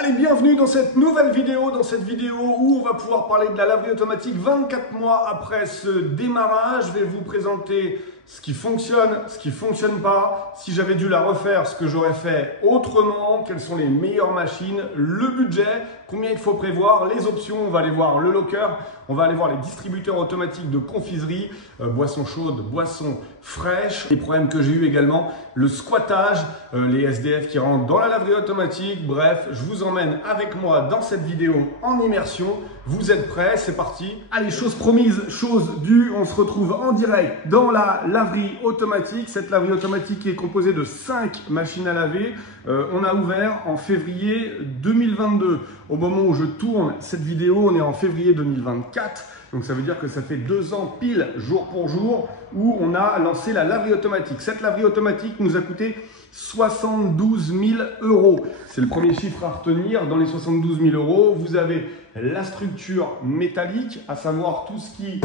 Allez, bienvenue dans cette nouvelle vidéo, où on va pouvoir parler de la laverie automatique 24 mois après ce démarrage. Je vais vous présenter ce qui fonctionne pas, si j'avais dû la refaire, ce que j'aurais fait autrement, quelles sont les meilleures machines, le budget, combien il faut prévoir, les options, on va aller voir le locker, on va aller voir les distributeurs automatiques de confiserie, boissons chaudes, boissons fraîches, les problèmes que j'ai eu également, le squattage, les SDF qui rentrent dans la laverie automatique, bref, je vous emmène avec moi dans cette vidéo en immersion. Vous êtes prêts? C'est parti. Allez, chose promise, chose due, on se retrouve en direct dans la laverie automatique. Cette laverie automatique qui est composée de 5 machines à laver. On a ouvert en février 2022. Au moment où je tourne cette vidéo, on est en février 2024. Donc ça veut dire que ça fait 2 ans pile, jour pour jour, où on a lancé la laverie automatique. Cette laverie automatique nous a coûté 72 000 €. C'est le premier chiffre à retenir. Dans les 72 000 €, vous avez la structure métallique, à savoir tout ce qui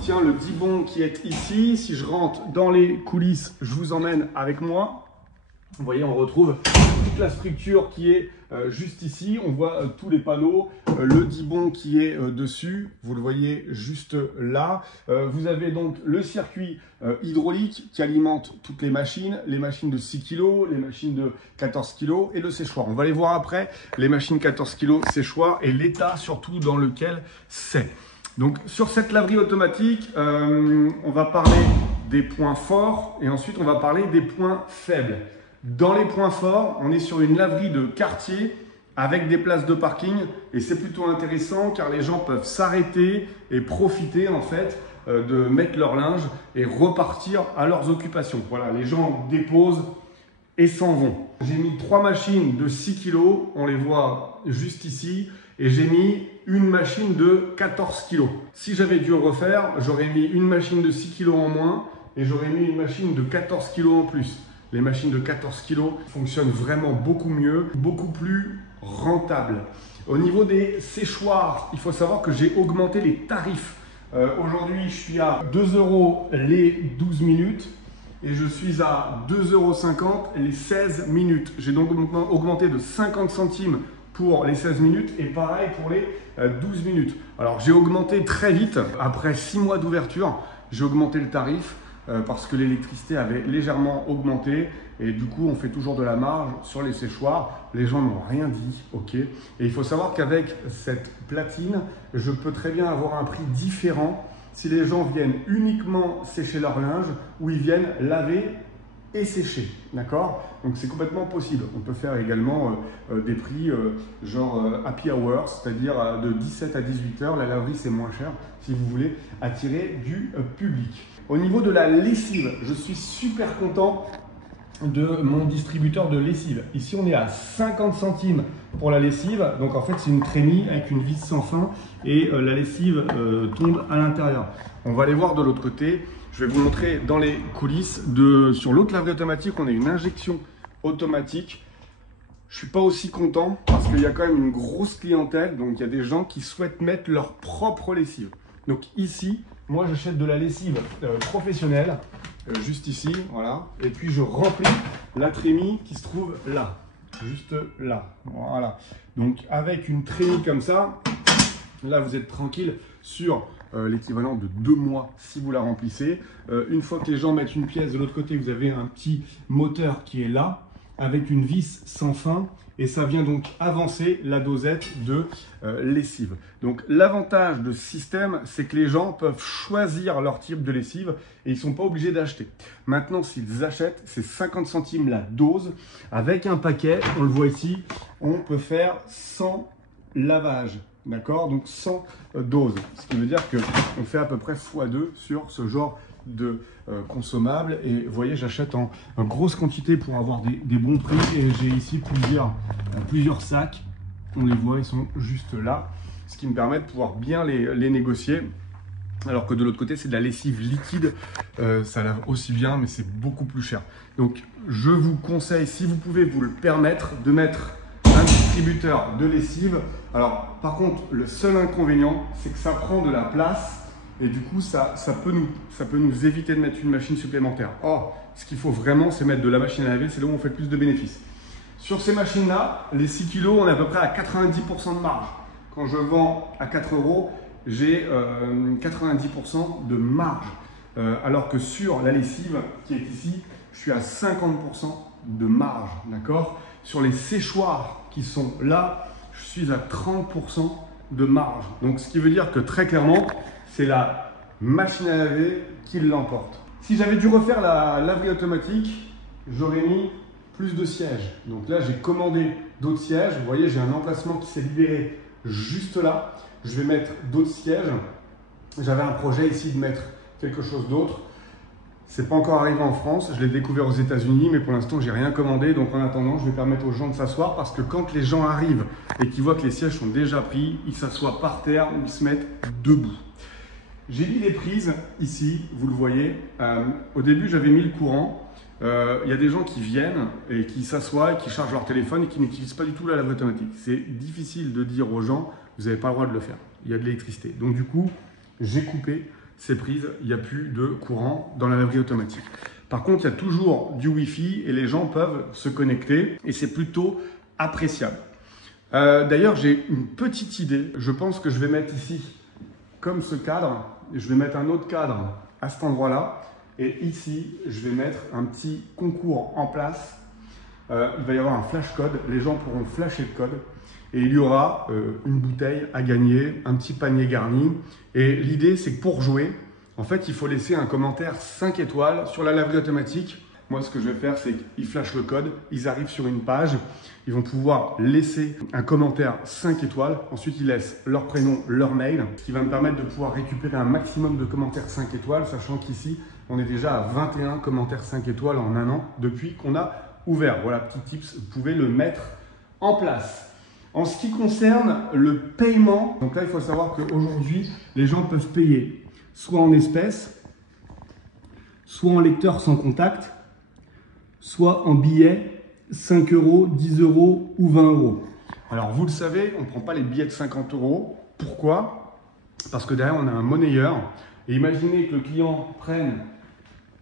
tient le dibon qui est ici. Si je rentre dans les coulisses, je vous emmène avec moi. Vous voyez, on retrouve toute la structure qui est juste ici. On voit tous les panneaux, le dibon qui est dessus. Vous le voyez juste là. Vous avez donc le circuit hydraulique qui alimente toutes les machines de 6 kg, les machines de 14 kg et le séchoir. On va les voir après, les machines 14 kg, séchoir et l'état surtout dans lequel c'est. Donc sur cette laverie automatique, on va parler des points forts et ensuite on va parler des points faibles. Dans les points forts, on est sur une laverie de quartier avec des places de parking et c'est plutôt intéressant car les gens peuvent s'arrêter et profiter en fait de mettre leur linge et repartir à leurs occupations. Voilà, les gens déposent et s'en vont. J'ai mis 3 machines de 6 kg, on les voit juste ici, et j'ai mis une machine de 14 kg. Si j'avais dû le refaire, j'aurais mis une machine de 6 kg en moins et j'aurais mis une machine de 14 kg en plus. Les machines de 14 kg fonctionnent vraiment beaucoup mieux, beaucoup plus rentables. Au niveau des séchoirs, il faut savoir que j'ai augmenté les tarifs. Aujourd'hui, je suis à 2 € les 12 minutes et je suis à 2,50 € les 16 minutes. J'ai donc augmenté de 50 centimes pour les 16 minutes et pareil pour les 12 minutes. Alors, j'ai augmenté très vite. Après 6 mois d'ouverture, j'ai augmenté le tarif. Parce que l'électricité avait légèrement augmenté et du coup on fait toujours de la marge sur les séchoirs. Les gens n'ont rien dit, ok. Et il faut savoir qu'avec cette platine, je peux très bien avoir un prix différent si les gens viennent uniquement sécher leur linge ou ils viennent laver et sécher, d'accord? Donc c'est complètement possible. On peut faire également des prix genre happy hour, c'est-à-dire de 17 à 18 h. La laverie c'est moins cher si vous voulez attirer du public. Au niveau de la lessive, je suis super content de mon distributeur de lessive. Ici on est à 50 centimes pour la lessive, donc en fait c'est une trémie avec une vis sans fin et la lessive tombe à l'intérieur. On va aller voir de l'autre côté. Je vais vous montrer dans les coulisses. Sur l'autre laverie automatique, on a une injection automatique. Je ne suis pas aussi content parce qu'il y a quand même une grosse clientèle. Donc, il y a des gens qui souhaitent mettre leur propre lessive. Donc ici, moi, j'achète de la lessive professionnelle, juste ici, voilà. Et puis, je remplis la trémie qui se trouve là, juste là. Voilà. Donc, avec une trémie comme ça, là, vous êtes tranquille sur l'équivalent de 2 mois si vous la remplissez. Une fois que les gens mettent une pièce de l'autre côté, vous avez un petit moteur qui est là avec une vis sans fin et ça vient donc avancer la dosette de lessive. Donc l'avantage de ce système, c'est que les gens peuvent choisir leur type de lessive et ils ne sont pas obligés d'acheter. Maintenant, s'ils achètent, c'est 50 centimes la dose. Avec un paquet, on le voit ici, on peut faire 100 lavages. D'accord, donc 100 doses, ce qui veut dire qu'on fait à peu près x2 sur ce genre de consommables. Et vous voyez, j'achète en grosse quantité pour avoir des bons prix. Et j'ai ici plusieurs sacs. On les voit, ils sont juste là. Ce qui me permet de pouvoir bien les négocier. Alors que de l'autre côté, c'est de la lessive liquide. Ça lave aussi bien, mais c'est beaucoup plus cher. Donc, je vous conseille, si vous pouvez vous le permettre, de mettre un distributeur de lessive. Alors, par contre, le seul inconvénient, c'est que ça prend de la place et du coup, ça peut nous éviter de mettre une machine supplémentaire. Or, ce qu'il faut vraiment, c'est mettre de la machine à laver, c'est là où on fait le plus de bénéfices. Sur ces machines-là, les 6 kg, on est à peu près à 90% de marge. Quand je vends à 4 €, j'ai 90% de marge. Alors que sur la lessive qui est ici, je suis à 50% de marge. D'accord? Sur les séchoirs qui sont là, je suis à 30% de marge. Donc, ce qui veut dire que très clairement, c'est la machine à laver qui l'emporte. Si j'avais dû refaire la laverie automatique, j'aurais mis plus de sièges. Donc là, j'ai commandé d'autres sièges. Vous voyez, j'ai un emplacement qui s'est libéré juste là. Je vais mettre d'autres sièges. J'avais un projet ici de mettre quelque chose d'autre. C'est pas encore arrivé en France. Je l'ai découvert aux États-Unis, mais pour l'instant, j'ai rien commandé. Donc en attendant, je vais permettre aux gens de s'asseoir parce que quand les gens arrivent et qu'ils voient que les sièges sont déjà pris, ils s'assoient par terre ou ils se mettent debout. J'ai mis les prises ici, vous le voyez. Au début, j'avais mis le courant. Il y a des gens qui viennent et qui s'assoient, qui chargent leur téléphone et qui n'utilisent pas du tout la laverie automatique. C'est difficile de dire aux gens, vous n'avez pas le droit de le faire. Il y a de l'électricité. Donc du coup, j'ai coupé ces prises. Il n'y a plus de courant dans la laverie automatique. Par contre, il y a toujours du Wi-Fi et les gens peuvent se connecter et c'est plutôt appréciable. D'ailleurs, j'ai une petite idée. Je pense que je vais mettre ici, comme ce cadre, je vais mettre un autre cadre à cet endroit-là. Et ici, je vais mettre un petit concours en place. Il va y avoir un flash code. Les gens pourront flasher le code. Et il y aura une bouteille à gagner, un petit panier garni. Et l'idée, c'est que pour jouer, en fait, il faut laisser un commentaire 5 étoiles sur la laverie automatique. Moi, ce que je vais faire, c'est qu'ils flashent le code. Ils arrivent sur une page. Ils vont pouvoir laisser un commentaire 5 étoiles. Ensuite, ils laissent leur prénom, leur mail. Ce qui va me permettre de pouvoir récupérer un maximum de commentaires 5 étoiles, sachant qu'ici, on est déjà à 21 commentaires 5 étoiles en un an depuis qu'on a ouvert. Voilà, petit tips, vous pouvez le mettre en place. En ce qui concerne le paiement, donc là, il faut savoir qu'aujourd'hui, les gens peuvent payer soit en espèces, soit en lecteur sans contact, soit en billets 5 €, 10 € ou 20 €. Alors, vous le savez, on ne prend pas les billets de 50 €. Pourquoi? Parce que derrière, on a un monnayeur. Et imaginez que le client prenne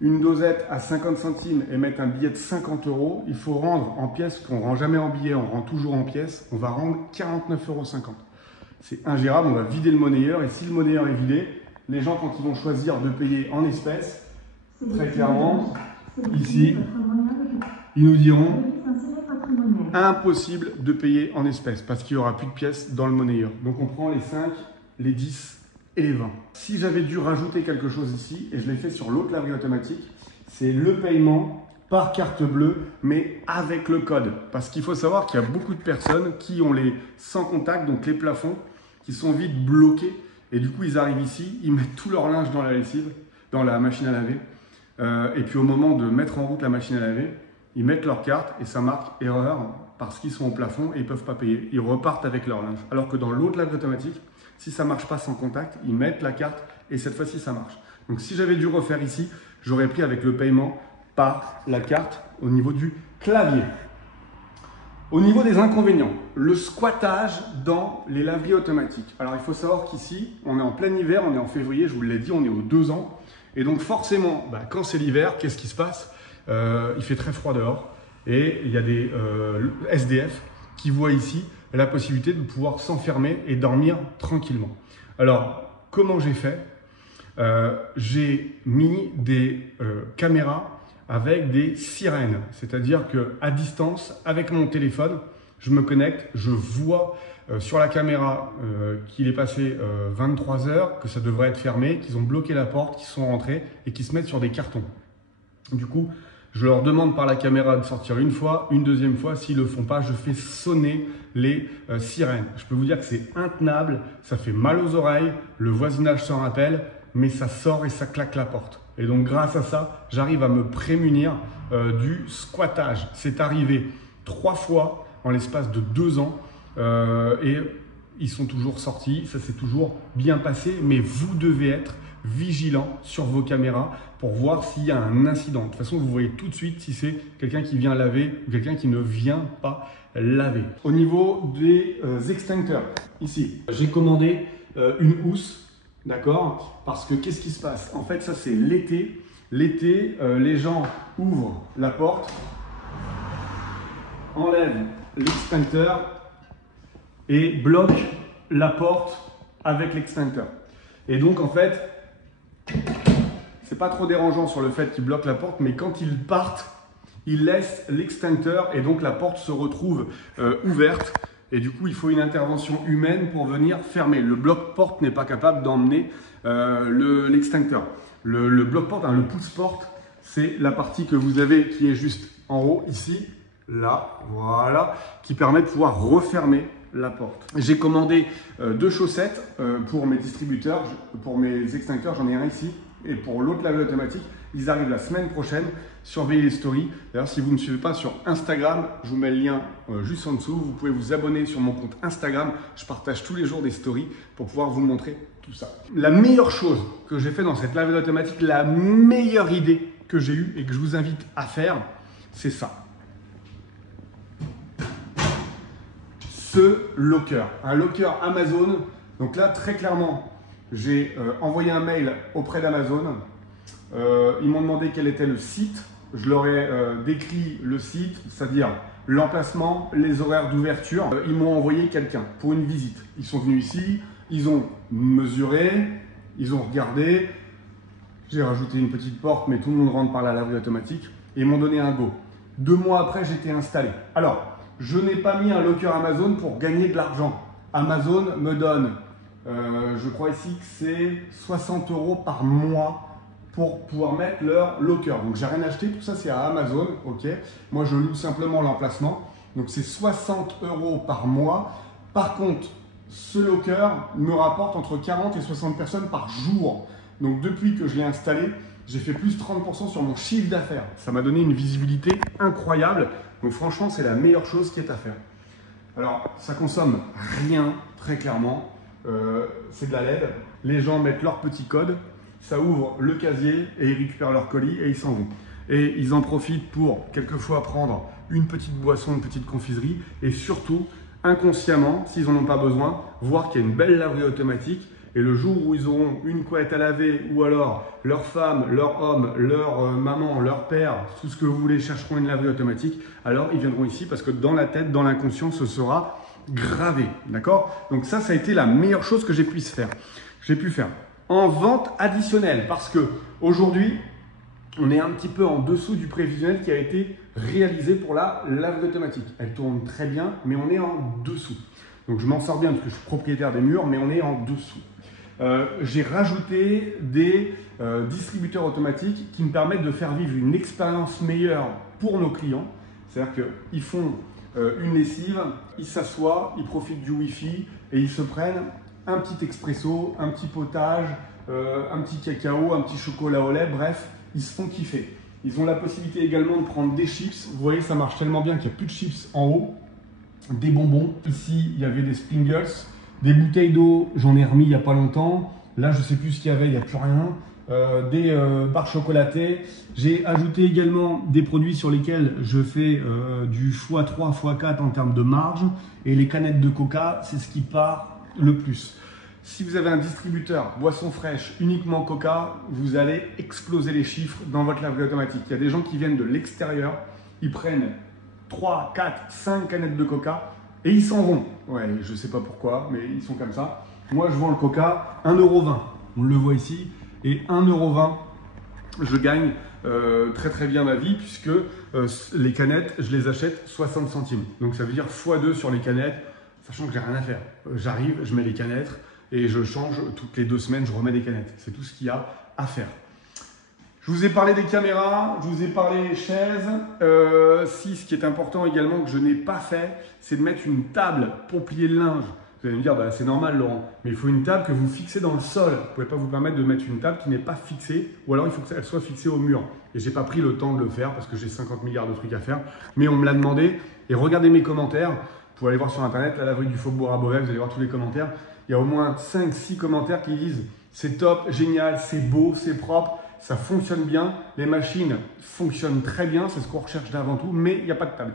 une dosette à 50 centimes et mettre un billet de 50 €, il faut rendre en pièces, qu'on ne rend jamais en billets, on rend toujours en pièces, on va rendre 49,50 €. C'est ingérable, on va vider le monnayeur et si le monnayeur est vidé, les gens quand ils vont choisir de payer en espèces, très clairement, ici, ils nous diront impossible de payer en espèces parce qu'il n'y aura plus de pièces dans le monnayeur. Donc on prend les 5, les 10 et les 20. Si j'avais dû rajouter quelque chose ici, et je l'ai fait sur l'autre laverie automatique, c'est le paiement par carte bleue, mais avec le code. Parce qu'il faut savoir qu'il y a beaucoup de personnes qui ont les sans contact, donc les plafonds, qui sont vite bloqués. Et du coup, ils arrivent ici, ils mettent tout leur linge dans la lessive, dans la machine à laver. Et puis au moment de mettre en route la machine à laver, ils mettent leur carte et ça marque erreur parce qu'ils sont au plafond et ils ne peuvent pas payer. Ils repartent avec leur linge. Alors que dans l'autre laverie automatique, si ça ne marche pas sans contact, ils mettent la carte et cette fois-ci, ça marche. Donc, si j'avais dû refaire ici, j'aurais pris avec le paiement par la carte au niveau du clavier. Au niveau des inconvénients, le squattage dans les laveries automatiques. Alors, il faut savoir qu'ici, on est en plein hiver, on est en février, je vous l'ai dit, on est aux 2 ans. Et donc, forcément, quand c'est l'hiver, qu'est-ce qui se passe? Il fait très froid dehors et il y a des SDF qui voient ici la possibilité de pouvoir s'enfermer et dormir tranquillement. Alors, comment j'ai fait? J'ai mis des caméras avec des sirènes. C'est-à-dire qu'à distance, avec mon téléphone, je me connecte, je vois sur la caméra qu'il est passé 23 h, que ça devrait être fermé, qu'ils ont bloqué la porte, qu'ils sont rentrés et qu'ils se mettent sur des cartons. Du coup, je leur demande par la caméra de sortir une fois, une deuxième fois. S'ils ne le font pas, je fais sonner les sirènes. Je peux vous dire que c'est intenable, ça fait mal aux oreilles, le voisinage s'en rappelle, mais ça sort et ça claque la porte. Et donc grâce à ça, j'arrive à me prémunir du squattage. C'est arrivé 3 fois en l'espace de 2 ans et ils sont toujours sortis, ça s'est toujours bien passé, mais vous devez être vigilant sur vos caméras pour voir s'il y a un incident. De toute façon, vous voyez tout de suite si c'est quelqu'un qui vient laver ou quelqu'un qui ne vient pas laver. Au niveau des extincteurs, ici, j'ai commandé une housse, d'accord? Parce que qu'est-ce qui se passe? En fait, ça c'est l'été. L'été, les gens ouvrent la porte enlève l'extincteur et bloque la porte avec l'extincteur. Et donc en fait, c'est pas trop dérangeant sur le fait qu'il bloque la porte, mais quand ils partent, ils laissent l'extincteur et donc la porte se retrouve ouverte. Et du coup, il faut une intervention humaine pour venir fermer. Le bloc-porte n'est pas capable d'emmener l'extincteur. Le bloc-porte, hein, le pouce-porte, c'est la partie que vous avez qui est juste en haut, ici, là, voilà, qui permet de pouvoir refermer la porte. J'ai commandé 2 chaussettes pour mes distributeurs, pour mes extincteurs, j'en ai un ici, et pour l'autre laveuse automatique, ils arrivent la semaine prochaine. Surveillez les stories. D'ailleurs, si vous ne me suivez pas sur Instagram, je vous mets le lien juste en dessous. Vous pouvez vous abonner sur mon compte Instagram. Je partage tous les jours des stories pour pouvoir vous montrer tout ça. La meilleure chose que j'ai fait dans cette laveuse automatique, la meilleure idée que j'ai eue et que je vous invite à faire, c'est ça. Ce locker, un locker Amazon. Donc là, très clairement, j'ai envoyé un mail auprès d'Amazon. Ils m'ont demandé quel était le site. Je leur ai décrit le site, c'est-à-dire l'emplacement, les horaires d'ouverture. Ils m'ont envoyé quelqu'un pour une visite. Ils sont venus ici, ils ont mesuré, ils ont regardé. J'ai rajouté une petite porte, mais tout le monde rentre par la laverie automatique. Et ils m'ont donné un go. 2 mois après, j'étais installé. Alors, je n'ai pas mis un locker Amazon pour gagner de l'argent. Amazon me donne, je crois ici que c'est 60 € par mois pour pouvoir mettre leur locker. Donc j'ai rien acheté, tout ça c'est à Amazon, ok. Moi je loue simplement l'emplacement, donc c'est 60 € par mois. Par contre, ce locker me rapporte entre 40 et 60 personnes par jour. Donc depuis que je l'ai installé, j'ai fait plus 30% sur mon chiffre d'affaires. Ça m'a donné une visibilité incroyable. Donc franchement, c'est la meilleure chose qui est à faire. Alors, ça consomme rien, très clairement. C'est de la LED. Les gens mettent leur petit code. Ça ouvre le casier et ils récupèrent leur colis et ils s'en vont. Et ils en profitent pour quelquefois prendre une petite boisson, une petite confiserie et surtout, inconsciemment, s'ils n'en ont pas besoin, voir qu'il y a une belle laverie automatique et le jour où ils auront une couette à laver ou alors leur femme, leur homme, leur maman, leur père, tout ce que vous voulez chercheront une laverie automatique, alors ils viendront ici parce que dans la tête, dans l'inconscient, ce sera gravé. D'accord? Donc ça a été la meilleure chose que j'ai pu faire. En vente additionnelle, parce que aujourd'hui, on est un petit peu en dessous du prévisionnel qui a été réalisé pour la laveuse automatique. Elle tourne très bien, mais on est en dessous. Donc je m'en sors bien parce que je suis propriétaire des murs, mais on est en dessous. J'ai rajouté des distributeurs automatiques qui me permettent de faire vivre une expérience meilleure pour nos clients. C'est-à-dire qu'ils font une lessive, ils s'assoient, ils profitent du Wi-Fi et ils se prennent un petit expresso, un petit potage, un petit cacao, un petit chocolat au lait, bref, ils se font kiffer. Ils ont la possibilité également de prendre des chips. Vous voyez, ça marche tellement bien qu'il n'y a plus de chips en haut. Des bonbons. Ici, il y avait des Springles. Des bouteilles d'eau, j'en ai remis il n'y a pas longtemps. Là, je ne sais plus ce qu'il y avait, il n'y a plus rien. Des barres chocolatées. J'ai ajouté également des produits sur lesquels je fais du x3, x4 en termes de marge. Et les canettes de coca, c'est ce qui part le plus. Si vous avez un distributeur boisson fraîche uniquement coca, vous allez exploser les chiffres dans votre laverie automatique. Il y a des gens qui viennent de l'extérieur, ils prennent 3, 4, 5 canettes de coca et ils s'en vont. Ouais, je ne sais pas pourquoi, mais ils sont comme ça. Moi, je vends le coca 1,20 €. On le voit ici. Et 1,20 €, je gagne très très bien ma vie puisque les canettes, je les achète 60 centimes. Donc ça veut dire x2 sur les canettes, sachant que j'ai rien à faire. J'arrive, je mets les canettes et je change toutes les 2 semaines, je remets des canettes. C'est tout ce qu'il y a à faire. Je vous ai parlé des caméras, je vous ai parlé des chaises. Ce qui est important également que je n'ai pas fait, c'est de mettre une table pour plier le linge. Vous allez me dire, bah, c'est normal Laurent, mais il faut une table que vous fixez dans le sol. Vous ne pouvez pas vous permettre de mettre une table qui n'est pas fixée, ou alors il faut qu'elle soit fixée au mur. Et je n'ai pas pris le temps de le faire parce que j'ai 50 milliards de trucs à faire, mais on me l'a demandé. Et regardez mes commentaires, vous pouvez aller voir sur internet, la laverie du Faubourg à Beauvais, vous allez voir tous les commentaires. Il y a au moins 5-6 commentaires qui disent, c'est top, génial, c'est beau, c'est propre. Ça fonctionne bien, les machines fonctionnent très bien, c'est ce qu'on recherche d'avant tout, mais il n'y a pas de table.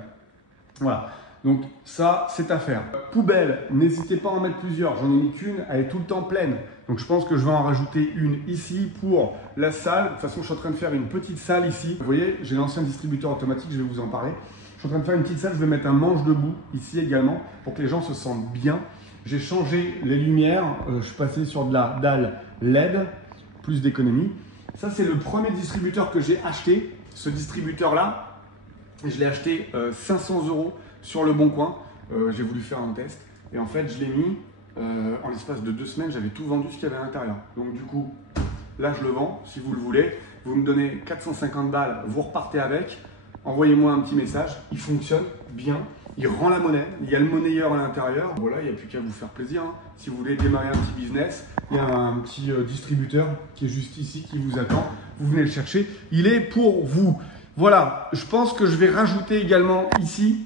Voilà, donc ça, c'est à faire. Poubelle, n'hésitez pas à en mettre plusieurs, j'en ai mis qu'une, elle est tout le temps pleine. Donc je pense que je vais en rajouter une ici pour la salle. De toute façon, je suis en train de faire une petite salle ici. Vous voyez, j'ai l'ancien distributeur automatique, je vais vous en parler. Je suis en train de faire une petite salle, je vais mettre un manche debout ici également pour que les gens se sentent bien. J'ai changé les lumières, je suis passé sur de la dalle LED, plus d'économie. Ça, c'est le premier distributeur que j'ai acheté. Ce distributeur-là, je l'ai acheté 500 € sur le Bon Coin. J'ai voulu faire un test et en fait, je l'ai mis en l'espace de 2 semaines, j'avais tout vendu ce qu'il y avait à l'intérieur. Donc du coup, là, je le vends si vous le voulez. Vous me donnez 450 balles, vous repartez avec. Envoyez-moi un petit message, il fonctionne bien. Il rend la monnaie, il y a le monnayeur à l'intérieur. Voilà, il n'y a plus qu'à vous faire plaisir. Hein. Si vous voulez démarrer un petit business, il y a un petit distributeur qui est juste ici, qui vous attend. Vous venez le chercher, il est pour vous. Voilà, je pense que je vais rajouter également ici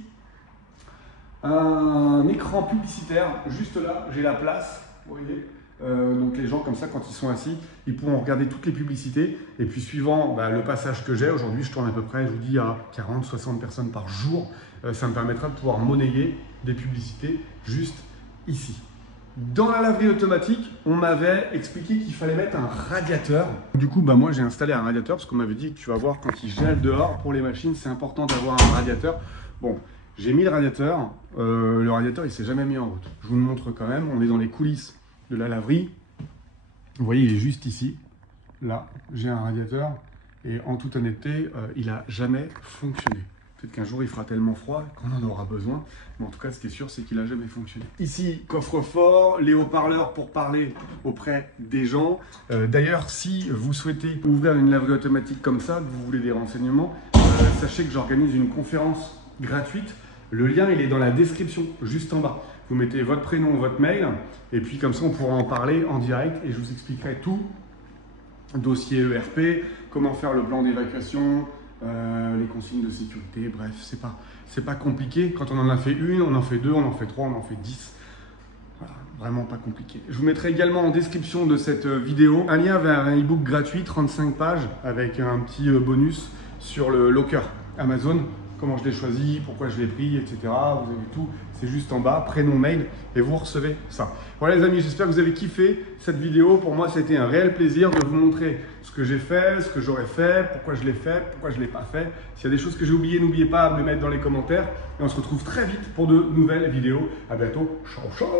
un écran publicitaire. Juste là, j'ai la place, vous voyez. Donc les gens comme ça, quand ils sont assis, ils pourront regarder toutes les publicités. Et puis suivant le passage que j'ai, aujourd'hui je tourne à peu près, je vous dis, à 40-60 personnes par jour. Ça me permettra de pouvoir monnayer des publicités juste ici. Dans la laverie automatique, on m'avait expliqué qu'il fallait mettre un radiateur. Du coup, moi j'ai installé un radiateur parce qu'on m'avait dit que tu vas voir quand il gèle dehors pour les machines, c'est important d'avoir un radiateur. Bon, j'ai mis le radiateur. Le radiateur, il ne s'est jamais mis en route. Je vous le montre quand même. On est dans les coulisses de la laverie. Vous voyez, il est juste ici. Là, j'ai un radiateur et en toute honnêteté, il n'a jamais fonctionné. Peut-être qu'un jour il fera tellement froid qu'on en aura besoin, mais en tout cas ce qui est sûr c'est qu'il n'a jamais fonctionné. Ici, coffre-fort, les haut-parleurs pour parler auprès des gens. D'ailleurs, si vous souhaitez ouvrir une laverie automatique comme ça, que vous voulez des renseignements, sachez que j'organise une conférence gratuite. Le lien il est dans la description, juste en bas. Vous mettez votre prénom, votre mail, et puis comme ça on pourra en parler en direct et je vous expliquerai tout. Dossier ERP, comment faire le plan d'évacuation, les consignes de sécurité, bref, c'est pas compliqué. Quand on en a fait une, on en fait deux, on en fait trois, on en fait 10. Voilà, vraiment pas compliqué. Je vous mettrai également en description de cette vidéo un lien vers un e-book gratuit, 35 pages, avec un petit bonus sur le locker Amazon. Comment je l'ai choisi, pourquoi je l'ai pris, etc. Vous avez tout, c'est juste en bas, prénom, mail, et vous recevez ça. Voilà les amis, j'espère que vous avez kiffé cette vidéo. Pour moi, c'était un réel plaisir de vous montrer ce que j'ai fait, ce que j'aurais fait, pourquoi je l'ai fait, pourquoi je ne l'ai pas fait. S'il y a des choses que j'ai oubliées, n'oubliez pas de me mettre dans les commentaires. Et on se retrouve très vite pour de nouvelles vidéos. À bientôt. Ciao, ciao.